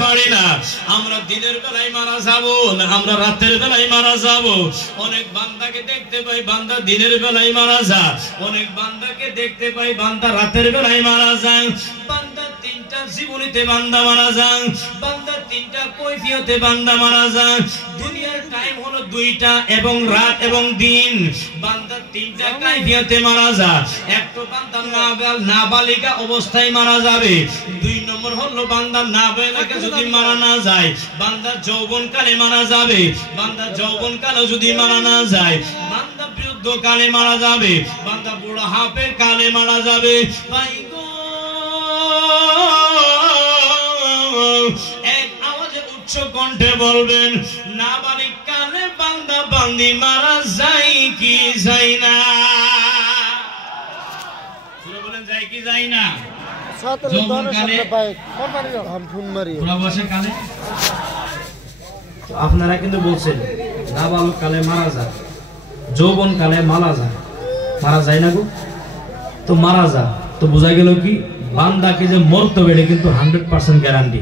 পারি না। আমরা দিনের বেলায় মারা যাব না আমরা রাতের বেলায় মারা যাব। অনেক বান্দাকে দেখতে পাই বান্দা দিনের বেলায় মারা যায়, অনেক বান্দাকে দেখতে পাই বান্দা রাতের বেলায় মারা যায়। বান্দা তিনটা জীবনীতে বান্দা মারা যায়, বান্দা তিনটা কৈফিয়তে বান্দা মারা যায়। দুনিয়ার টাইম হলো দুইটা এবং রাত এবং দিন। বান্দা তিনটা কৈফিয়তে মারা যায়। একটা বান্দা নাবালিকা অবস্থায় মারা যাবে, দুই নম্বর হলো বান্দা নাবালিকা যদি মারা না যায় বান্দা যৌবন কালে মারা যাবে, বান্দা যৌবন কালে যদি মারা না যায় বান্দা বৃদ্ধ কালে মারা যাবে, বান্দা বুড়া হাফে কালে মারা যাবে। ভাই গো এক আওয়াজে উচ্চ কণ্ঠে বলবেন নাবালিক কালে বান্দা বান্দি মারা যায় কি যায় না? বলেন যায় কি যায় না? আপনারা কিন্তু বলছেন নাবালক কালে মারা যায়, যৌবন কালে মারা যায় না গো? তো মারা যায় তো বোঝা গেল কি বান্দাকে যে মরতে হবে এটা কিন্তু 100% গ্যারান্টি।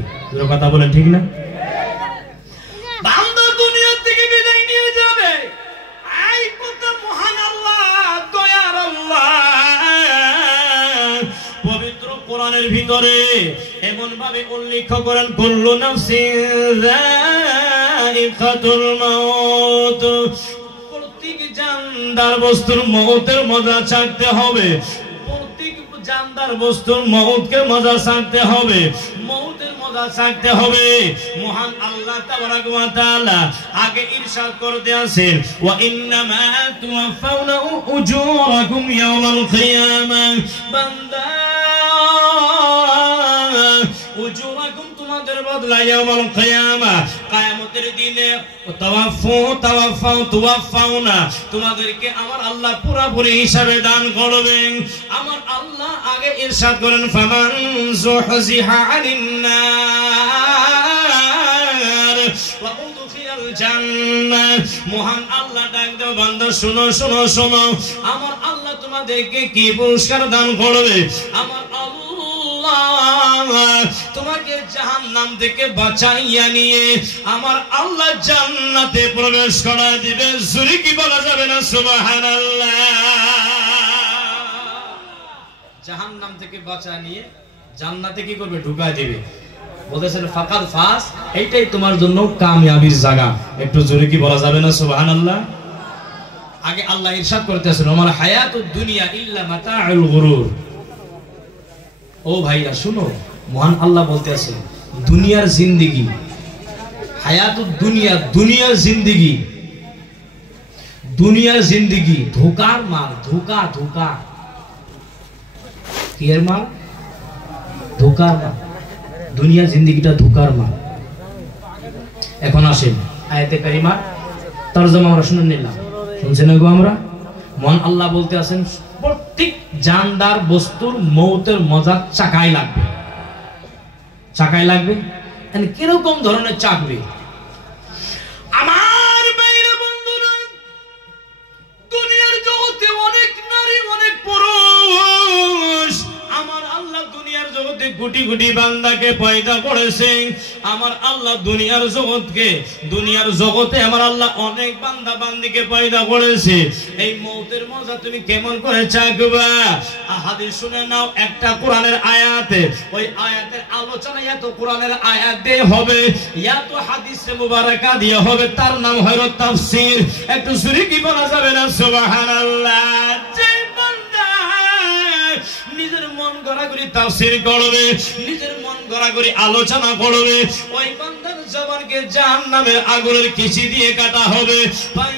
কথা বলেন ঠিক না? বান্দা দুনিয়া থেকে বিদায় নিয়ে যাবে, এই কথা মহান আল্লাহ দয়ার আল্লাহ পবিত্র কোরআনের ভিতরে এমন ভাবে উল্লেখ করেন কুল্লু নাফসিন যায়িকাতুল মাউত, প্রত্যেক জানদার বস্তুর মওতের মজা চাখতে হবে, প্রত্যেক জানদার বস্তুর মওতকে মজা চাখতে হবে, মওতের মজা চাখতে হবে। মহান আল্লাহ তাবারাক ওয়া তাআলা আগে ইরশাদ করতে আছেন ওয়া ইন্নামা তুওয়াফাউনা উজুরাকুম ইয়াওমাল কিয়ামাহ, বান্দা উজুরাকুম তোমাদের বদলা ইয়াওমাল কিয়ামাহ কিয়ামতের দিনে তুওয়াফাউনা তোমাদেরকে আমার আল্লাহ পুরোপুরি হিসাবে দান করবেন। আমার আল্লাহ আগে ইরশাদ করেন ফামান যুহজিহা আনিন নার ওয়া উদখিলাল জান্নাহ, মহান আল্লাহ ডাক দাও বান্দা শোনো শোনো শোনো আমার আল্লাহ তোমাদেরকে কি পুরস্কার দান করবে। আমার তোমাকে জাহান্নাম থেকে বাঁচাইয়া নিয়ে আমার আল্লাহ জান্নাতে প্রবেশ করা দিবে। জোরে কি বলা যাবে না সুবহানাল্লাহ? জাহান্নাম থেকে বাঁচা নিয়ে জান্নাতে কি করবে? ঢুকায় দিবে। বলেছেন ফাকাদ ফাস, এইটাই তোমার জন্য কামিয়াবির জায়গা। একটু জোরে কি বলা যাবে না সুবহানাল্লাহ? আগে আল্লাহ ইরশাদ করতেছেন আমার হায়াতুদ দুনিয়া ইল্লা মাতাউল গুরুর। ও ভাইরা শুনো, মহান আল্লাহ বলতে আছেন দুনিয়ার জিন্দেগি হায়াতুদ দুনিয়া, দুনিয়ার জিন্দেগি, দুনিয়ার জিন্দেগি ধোকার মাল, ধোকা ধোকা কি এর মাল? ধোকার মাল। দুনিয়ার জিন্দেগিটা ধোকার মাল। এখন আসেন আয়াতে কারিমা তরজমা আমরা শুনে নিলাম, শুনছেন গো? আমরা মহান আল্লাহ বলতে আছেন প্রত্যেক জানদার বস্তুর মৌতের মজা চাকাই লাগবে, চাকাই লাগবে। কিরকম ধরনের চাকবে? আমার বাইরে বন্ধুরা দুনিয়ার জগতে অনেক নারী অনেক পুরুষ, আমার আল্লাহ দুনিয়ার জগতে কোটি কোটি বান্দাকে পয়দা করেছেন। আমার আল্লাহ দুনিয়ার জগতে আমার আল্লাহ অনেক বান্দা বান্দিকে পয়দা করেছে। এই মওতের মজা তুমি কেমন করে চাকবা? হাদিস শুনে নাও একটা কোরআনের আয়াতে, ওই আয়াতের আলোচনা এত কোরআনের আয়াত দিয়ে হবে, এত হাদিসে মুবারাকা দিয়ে হবে, তার নাম হলো তাফসীর। একটু জোরে কি বলা যাবে না সুবহানাল্লাহ? নিজের মন গড়া করে তাফসীর করবে, নিজের মন গড়া করে আলোচনা করবে, ওই বান্দার জবানকে জাহান্নামের আগুনের কিচি দিয়ে কাটা হবে। ভাই